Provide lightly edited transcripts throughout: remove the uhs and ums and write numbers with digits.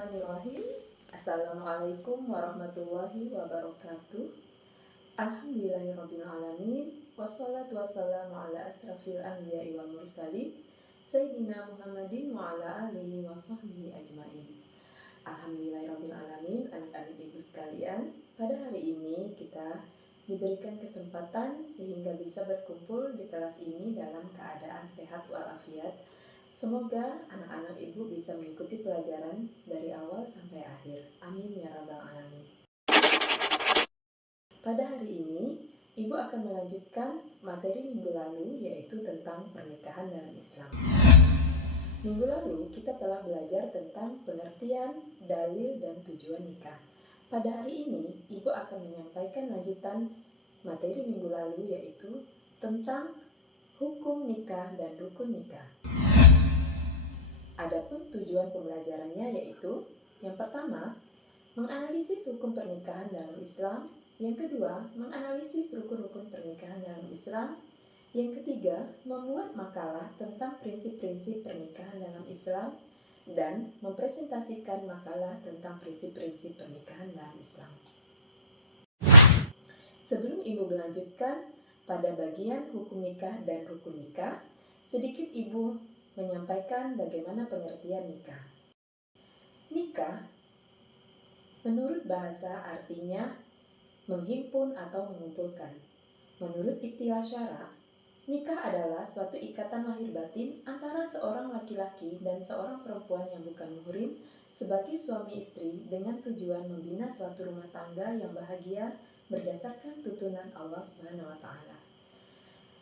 Bismillahirrahmanirrahim. Assalamualaikum warahmatullahi wabarakatuh. Alhamdulillahirrabbilalamin. Wassalatu wassalamu ala asrafil anbiya'i wal mursalin Sayyidina Muhammadin wa ala alihi wa sahbihi ajma'in. Alhamdulillahirrabbilalamin. Anak-anak ibu sekalian, pada hari ini kita diberikan kesempatan sehingga bisa berkumpul di kelas ini dalam keadaan sehat walafiat. Semoga anak-anak ibu bisa mengikuti pelajaran dari awal sampai akhir. Amin ya rabbal alamin. Pada hari ini, ibu akan melanjutkan materi minggu lalu, yaitu tentang pernikahan dalam Islam. Minggu lalu kita telah belajar tentang pengertian, dalil, dan tujuan nikah. Pada hari ini, ibu akan menyampaikan lanjutan materi minggu lalu, yaitu tentang hukum nikah dan rukun nikah. Adapun tujuan pembelajarannya yaitu yang pertama, menganalisis hukum pernikahan dalam Islam. Yang kedua, menganalisis rukun-rukun pernikahan dalam Islam. Yang ketiga, membuat makalah tentang prinsip-prinsip pernikahan dalam Islam dan mempresentasikan makalah tentang prinsip-prinsip pernikahan dalam Islam. Sebelum ibu melanjutkan pada bagian hukum nikah dan rukun nikah, sedikit ibu menyampaikan bagaimana pengertian nikah. Nikah, menurut bahasa artinya menghimpun atau mengumpulkan. Menurut istilah syara, nikah adalah suatu ikatan lahir batin antara seorang laki-laki dan seorang perempuan yang bukan muhrim sebagai suami istri dengan tujuan membina suatu rumah tangga yang bahagia berdasarkan tuntunan Allah Subhanahu wa Ta'ala.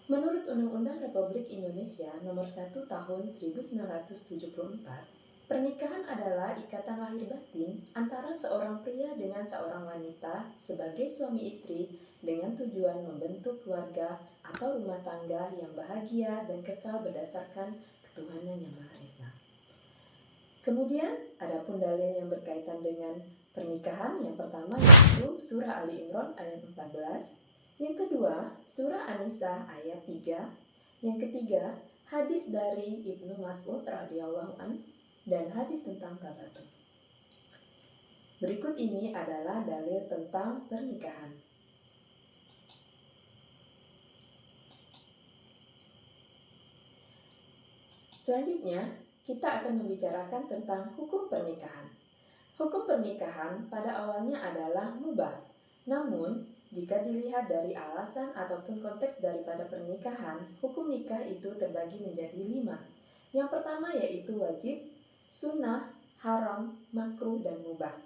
Menurut Undang-Undang Republik Indonesia Nomor 1 Tahun 1974, pernikahan adalah ikatan lahir batin antara seorang pria dengan seorang wanita sebagai suami istri dengan tujuan membentuk keluarga atau rumah tangga yang bahagia dan kekal berdasarkan ketuhanan yang Maha Esa. Kemudian, adapun dalil yang berkaitan dengan pernikahan, yang pertama yaitu Surah Ali Imran ayat 14. Yang kedua, Surah An-Nisa ayat 3. Yang ketiga, hadis dari Ibnu Mas'ud radhiyallahu an dan hadis tentang tabatul. Berikut ini adalah dalil tentang pernikahan. Selanjutnya, kita akan membicarakan tentang hukum pernikahan. Hukum pernikahan pada awalnya adalah mubah. Namun, jika dilihat dari alasan ataupun konteks daripada pernikahan, hukum nikah itu terbagi menjadi 5. Yang pertama yaitu wajib, sunnah, haram, makruh, dan mubah.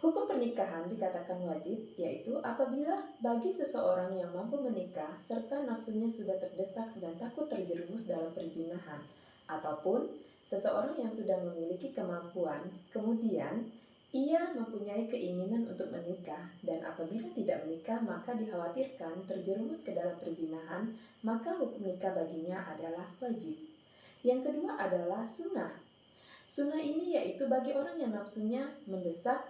Hukum pernikahan dikatakan wajib, yaitu apabila bagi seseorang yang mampu menikah serta nafsunya sudah terdesak dan takut terjerumus dalam perzinahan, ataupun seseorang yang sudah memiliki kemampuan, kemudian ia mempunyai keinginan untuk menikah, dan apabila tidak menikah maka dikhawatirkan terjerumus ke dalam perzinahan, maka hukum nikah baginya adalah wajib. Yang kedua adalah sunnah. Sunnah ini yaitu bagi orang yang nafsunya mendesak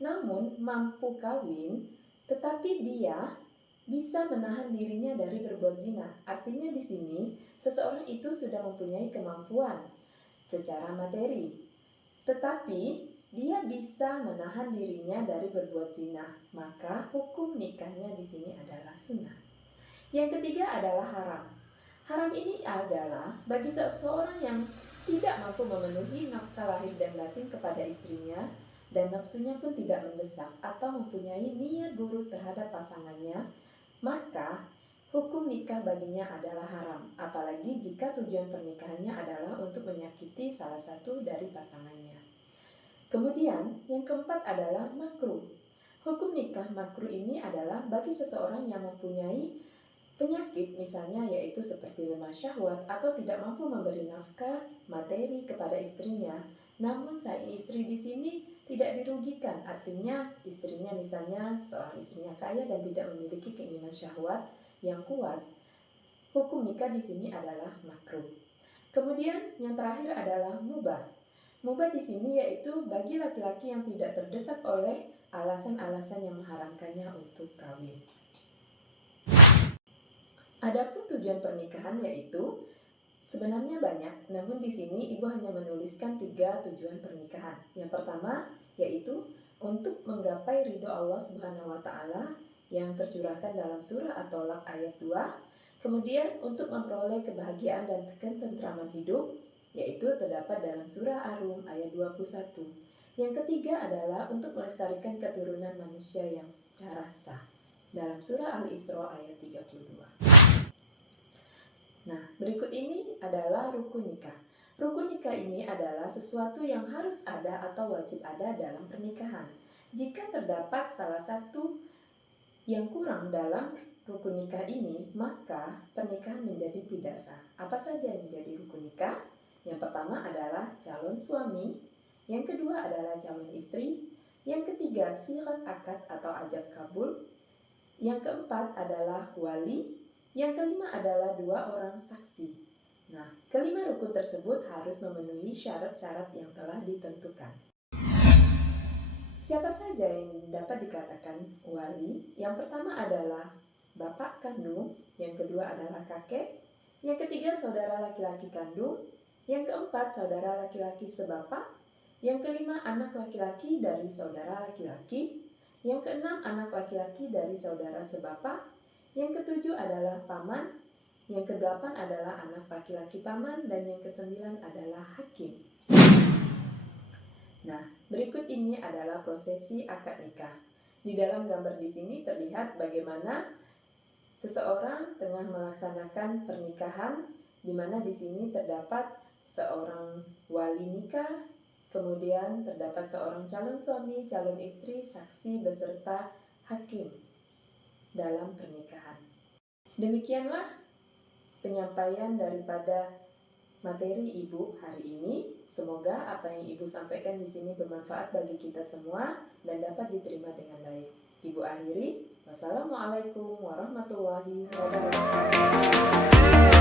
namun mampu kawin, tetapi dia bisa menahan dirinya dari berbuat zina. Artinya di sini seseorang itu sudah mempunyai kemampuan secara materi, tetapi dia bisa menahan dirinya dari berbuat zina, maka hukum nikahnya di sini adalah sunnah. Yang ketiga adalah haram. Haram ini adalah bagi seseorang yang tidak mampu memenuhi nafkah lahir dan batin kepada istrinya dan nafsunya pun tidak mendesak atau mempunyai niat buruk terhadap pasangannya, maka hukum nikah baginya adalah haram, apalagi jika tujuan pernikahannya adalah untuk menyakiti salah satu dari pasangannya. Kemudian, yang keempat adalah makruh. Hukum nikah makruh ini adalah bagi seseorang yang mempunyai penyakit, misalnya yaitu seperti lemah syahwat atau tidak mampu memberi nafkah materi kepada istrinya. Namun sang istri di sini tidak dirugikan, artinya istrinya misalnya seorang istrinya kaya dan tidak memiliki keinginan syahwat yang kuat. Hukum nikah di sini adalah makruh. Kemudian yang terakhir adalah mubah. Mubah di sini yaitu bagi laki-laki yang tidak terdesak oleh alasan-alasan yang mengharamkannya untuk kawin. Adapun tujuan pernikahan yaitu Sebenarnya banyak, namun di sini ibu hanya menuliskan 3 tujuan pernikahan. Yang pertama yaitu untuk menggapai ridho Allah Subhanahu wa Ta'ala yang tercurahkan dalam surah At-Tolak ayat 2. Kemudian untuk memperoleh kebahagiaan dan ketentraman hidup, yaitu terdapat dalam surah Ar-Rum ayat 21. Yang ketiga adalah untuk melestarikan keturunan manusia yang secara sah dalam surah Al-Isra ayat 32. Nah, berikut ini adalah rukun nikah. Rukun nikah ini adalah sesuatu yang harus ada atau wajib ada dalam pernikahan. Jika terdapat salah satu yang kurang dalam rukun nikah ini, maka pernikahan menjadi tidak sah. Apa saja yang menjadi rukun nikah? Yang pertama adalah calon suami, yang kedua adalah calon istri, yang ketiga sirat akad atau ajab kabul, yang keempat adalah wali, yang kelima adalah 2 orang saksi. Nah, kelima rukun tersebut harus memenuhi syarat-syarat yang telah ditentukan. Siapa saja yang dapat dikatakan wali? Yang pertama adalah bapak kandung, yang kedua adalah kakek, yang ketiga saudara laki-laki kandung, yang keempat saudara laki-laki sebapak, yang kelima anak laki-laki dari saudara laki-laki, yang keenam anak laki-laki dari saudara sebapak, yang ketujuh adalah paman, yang kedelapan adalah anak laki-laki paman, dan yang kesembilan adalah hakim. Nah, berikut ini adalah prosesi akad nikah. Di dalam gambar di sini terlihat bagaimana seseorang tengah melaksanakan pernikahan, di mana di sini terdapat seorang wali nikah, kemudian terdapat seorang calon suami, calon istri, saksi beserta hakim dalam pernikahan. Demikianlah penyampaian daripada materi Ibu hari ini. Semoga apa yang Ibu sampaikan di sini bermanfaat bagi kita semua dan dapat diterima dengan baik. Ibu akhiri, wassalamualaikum warahmatullahi wabarakatuh.